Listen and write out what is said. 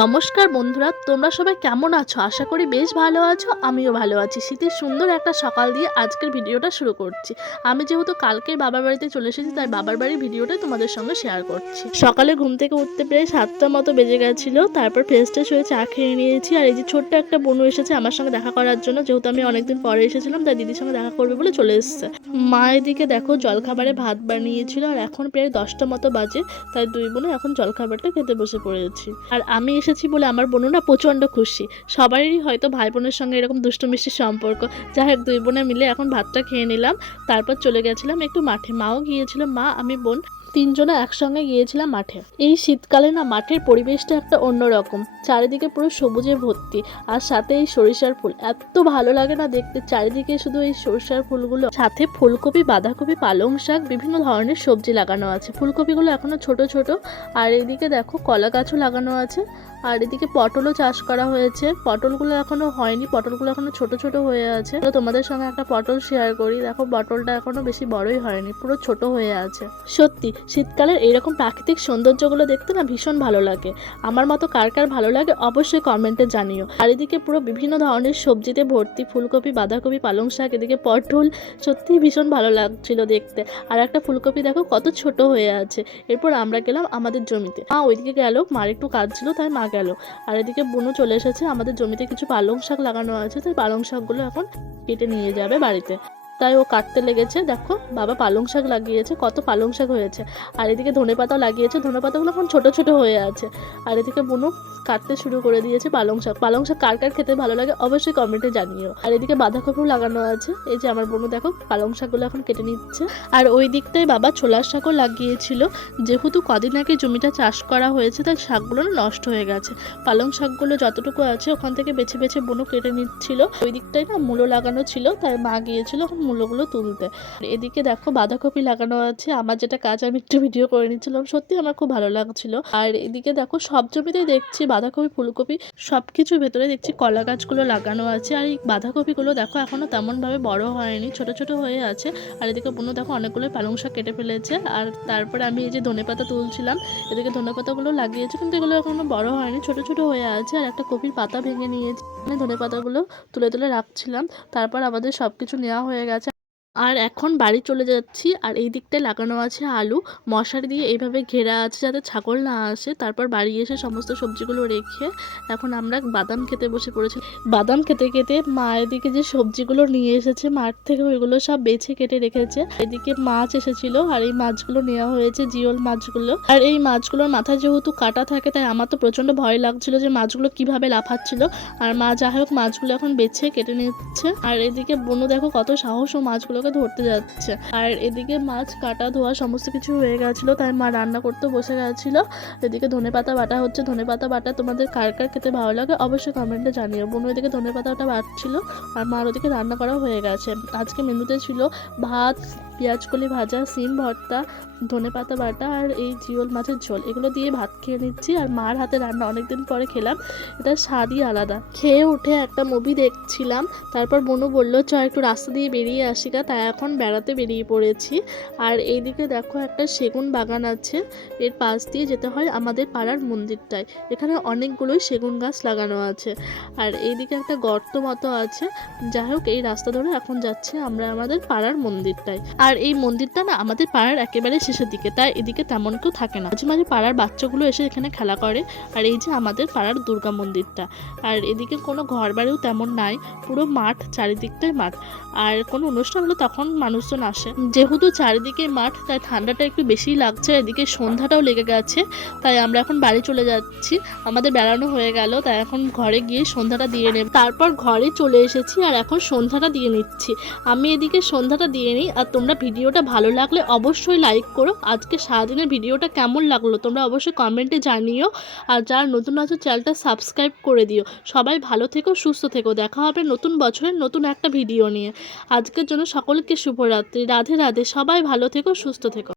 নমস্কার বন্ধুরা, তোমরা সবাই কেমন আছো? আশা করি বেশ ভালো আছো। আমিও ভালো আছি। শীতের সুন্দর একটা সকাল দিয়ে আজকের ভিডিওটা শুরু করছি। আমি যেহেতু কালকে বাবার বাড়িতে চলে এসেছি, তাই বাবার বাড়ির ভিডিওটাই তোমাদের সঙ্গে শেয়ার করছি। সকালে ঘুম থেকে উঠতে প্রায় 7টা মতো বেজে গেছিলো। তারপর ফ্রেশ ট্রেশ হয়ে চা খেয়ে নিয়েছি। আর এই যে ছোট্ট একটা বোনও এসেছে আমার সঙ্গে দেখা করার জন্য, যেহেতু আমি অনেকদিন পরে এসেছিলাম, তাই দিদির সঙ্গে দেখা করবে বলে চলে এসেছে। মা এদিকে দেখো জলখাবারে ভাত বানিয়েছিল, আর এখন প্রায় 10টা মতো বাজে, তাই দুই বোনে এখন জলখাবারটা খেতে বসে পড়েছি। আর আমি এসেছি বলে আমার বোনও না প্রচণ্ড খুশি। সবারই হয়তো ভাই বোনের সঙ্গে এরকম দুষ্টু মিষ্টির সম্পর্ক। যাই হোক, দুই বোনে মিলে এখন ভাতটা খেয়ে নিলাম। তারপর চলে গেছিলাম একটু মাঠে। মাও গিয়েছিল, মা আমি বোন তিনজনে একসঙ্গে গিয়েছিলাম মাঠে। এই শীতকালে না মাঠের পরিবেশটা একটা অন্যরকম, চারিদিকে পুরো সবুজে ভর্তি, আর সাথে এই সরিষার ফুল এত ভালো লাগে না দেখতে। চারিদিকে শুধু এই সরিষার ফুলগুলো, সাথে ফুলকপি, বাঁধাকপি, পালং শাক, বিভিন্ন ধরনের সবজি লাগানো আছে। ফুলকপিগুলো এখনো ছোট ছোট। আর এদিকে দেখো কলা গাছও লাগানো আছে। আর এদিকে পটলও চাষ করা হয়েছে। পটলগুলো এখনো হয়নি, পটলগুলো এখনো ছোট ছোট হয়ে আছে। তোমাদের সঙ্গে একটা পটল শেয়ার করি। দেখো পটলটা এখনো বেশি বড়ই হয়নি, পুরো ছোট হয়ে আছে। সত্যি শীতকালের এইরকম প্রাকৃতিক সৌন্দর্যগুলো দেখতে না ভীষণ ভালো লাগে। আমার মতো কার কার ভালো লাগে অবশ্যই কমেন্টে জানিও। আর এদিকে পুরো বিভিন্ন ধরনের সবজিতে ভর্তি, ফুলকপি, বাঁধাকপি, পালং শাক, এদিকে পটল, সত্যিই ভীষণ ভালো লাগছিল দেখতে। আর একটা ফুলকপি দেখো কত ছোট হয়ে আছে। এরপর আমরা গেলাম আমাদের জমিতে। মা ওইদিকে গেল, মার একটু কাজ ছিল তাই মা গেল। আর এদিকে বোনও চলে এসেছে। আমাদের জমিতে কিছু পালং শাক লাগানো আছে, তাই পালং শাকগুলো এখন কেটে নিয়ে যাবে বাড়িতে। তাই ও কাটতে লেগেছে। দেখো বাবা পালং শাক লাগিয়েছে, কত পালং শাক হয়েছে। আর এদিকে ধনেপাতাও লাগিয়েছে, ধনেপাতাগুলো এখন ছোট ছোট হয়ে আছে। আর এদিকে বোনও কাটতে শুরু করে দিয়েছে পালং শাক। পালং শাক কার কার খেতে ভালো লাগে অবশ্যই কমেন্টে জানিও। আর এদিকে বাঁধাকপিও লাগানো আছে। এই যে আমার বোনও দেখো পালং শাকগুলো এখন কেটে নিচ্ছে। আর ওই দিকটায় বাবা ছোলার শাকও লাগিয়েছিল। যেহেতু কদিন আগে জমিটা চাষ করা হয়েছে, তাই শাকগুলো নষ্ট হয়ে গেছে। পালং শাকগুলো যতটুকু আছে ওখান থেকে বেছে বেছে বোনও কেটে নিচ্ছিল। ওই দিকটায় না মূলো লাগানো ছিল, তাই মা গিয়েছিল এখন মূলগুলো তুলতে। এদিকে দেখো বাঁধাকপি লাগানো আছে। আমার যেটা কাজ আমি একটু ভিডিও করে নিচ্ছিলাম, সত্যি আমার খুব ভালো লাগছিল। আর এদিকে দেখো সব জমিতেই দেখছি বাঁধাকপি, ফুলকপি, সবকিছুর ভেতরে দেখছি কলা গাছগুলো লাগানো আছে। আর এই বাঁধাকপিগুলো দেখো এখনো তেমন ভাবে বড় হয়নি, ছোট ছোট হয়ে আছে। আর এদিকে বোনও দেখো অনেকগুলো পালং শাক কেটে ফেলেছে। আর তারপরে আমি এই যে ধনেপাতা তুলছিলাম, এদিকে ধনেপাতাগুলো লাগিয়েছে, কিন্তু এগুলো এখনো বড় হয়নি, ছোট ছোট হয়ে আছে। আর একটা কপির পাতা ভেঙে নিয়েছি, ধনেপাতাগুলো তুলে তুলে রাখছিলাম। তারপর আমাদের সবকিছু নেওয়া হয়ে গেছে। আর এখন বাড়ি চলে যাচ্ছি। আর এই দিকটায় লাগানো আছে আলু, মশারি দিয়ে এইভাবে ঘেরা আছে যাতে ছাগল না আসে। তারপর বাড়ি এসে সমস্ত সবজিগুলো রেখে এখন আমরা বাদাম খেতে বসে পড়েছি। বাদাম খেতে খেতে মা এদিকে যে সবজিগুলো নিয়ে এসেছে মাঠ থেকে, ওইগুলো সব বেছে কেটে রেখেছে। এদিকে মাছ এসেছিল, আর এই মাছগুলো নেওয়া হয়েছে, জিওল মাছগুলো। আর এই মাছগুলোর মাথায় যেহেতু কাটা থাকে, তাই আমার তো প্রচন্ড ভয় লাগছিল যে মাছগুলো কিভাবে লাফাচ্ছিল। আর মা যাই হোক মাছগুলো এখন বেছে কেটে নিচ্ছে। আর এদিকে বোনও দেখো কত সাহস ও মাছগুলো ধরতে যাচ্ছে। আর এদিকে মাছ কাটা ধোয়া সমস্ত কিছু হয়ে গেছিল, তাই মা রান্না করতে বসে গেছিল। এদিকে ধনেপাতা বাটা হচ্ছে। ধনেপাতা বাটা তোমাদের কার কার খেতে ভালো লাগে অবশ্যই কমেন্টে জানিও। বোন ওইদিকে ধনেপাতাটা বাটছিল, আর মার ওদিকে রান্না করা হয়ে গেছে। আজকে মেনুতে ছিল ভাত, পেঁয়াজকলি ভাজা, সিম ভর্তা, ধনেপাতা বাটা, আর এই জিওল মাছের ঝোল। এগুলো দিয়ে ভাত খেয়ে নিচ্ছি। আর মার হাতে রান্না অনেকদিন পরে খেলাম, এটা স্বাদই আলাদা। খেয়ে উঠে একটা মুভি দেখছিলাম। তারপর বোনও বললো চ একটু রাস্তা দিয়ে বেরিয়ে আসি গা, তাই এখন বেড়াতে বেরিয়ে পড়েছি। আর এইদিকে দেখো একটা সেগুন বাগান আছে, এর পাশ দিয়ে যেতে হয় আমাদের পাড়ার মন্দিরটায়। এখানে অনেকগুলোই সেগুন গাছ লাগানো আছে। আর এইদিকে একটা গর্ত মতো আছে। যাই হোক এই রাস্তা ধরে এখন যাচ্ছি আমরা আমাদের পাড়ার মন্দিরটায়। আর এই মন্দিরটা না আমাদের পাড়ার একেবারে শেষের দিকে, তাই এদিকে তেমন কেউ থাকে না। মাঝে মাঝে পাড়ার বাচ্চাগুলো এসে এখানে খেলা করে। আর এই যে আমাদের পাড়ার দুর্গা মন্দিরটা। আর এদিকে কোনো ঘর বাড়িও তেমন নাই, পুরো মাঠ, চারিদিকটাই মাঠ। আর কোনো অনুষ্ঠান হলে তখন মানুষজন আসে। যেহেতু চারিদিকে মাঠ, তাই ঠান্ডাটা একটু বেশিই লাগছে। এদিকে সন্ধ্যাটাও লেগে গেছে, তাই আমরা এখন বাড়ি চলে যাচ্ছি। আমাদের বেড়ানো হয়ে গেল, তাই এখন ঘরে গিয়ে সন্ধ্যাটা দিয়ে নেব। তারপর ঘরে চলে এসেছি, আর এখন সন্ধ্যাটা দিয়ে নিচ্ছি। আমি এদিকে সন্ধ্যাটা দিয়ে নিই। আর তোমরা ভিডিওটা ভালো লাগলে অবশ্যই লাইক করো। আজকে সারাদিনের ভিডিওটা কেমন লাগলো তোমরা অবশ্যই কমেন্টে জানিও। আর যারা নতুন আছো চ্যানেলটা সাবস্ক্রাইব করে দিও। সবাই ভালো থেকো, সুস্থ থেকো। দেখা হবে নতুন বছরের নতুন একটা ভিডিও নিয়ে। আজকের জন্য সকলকে শুভরাত্রি। রাধে রাধে। সবাই ভালো থেকো, সুস্থ থেকো।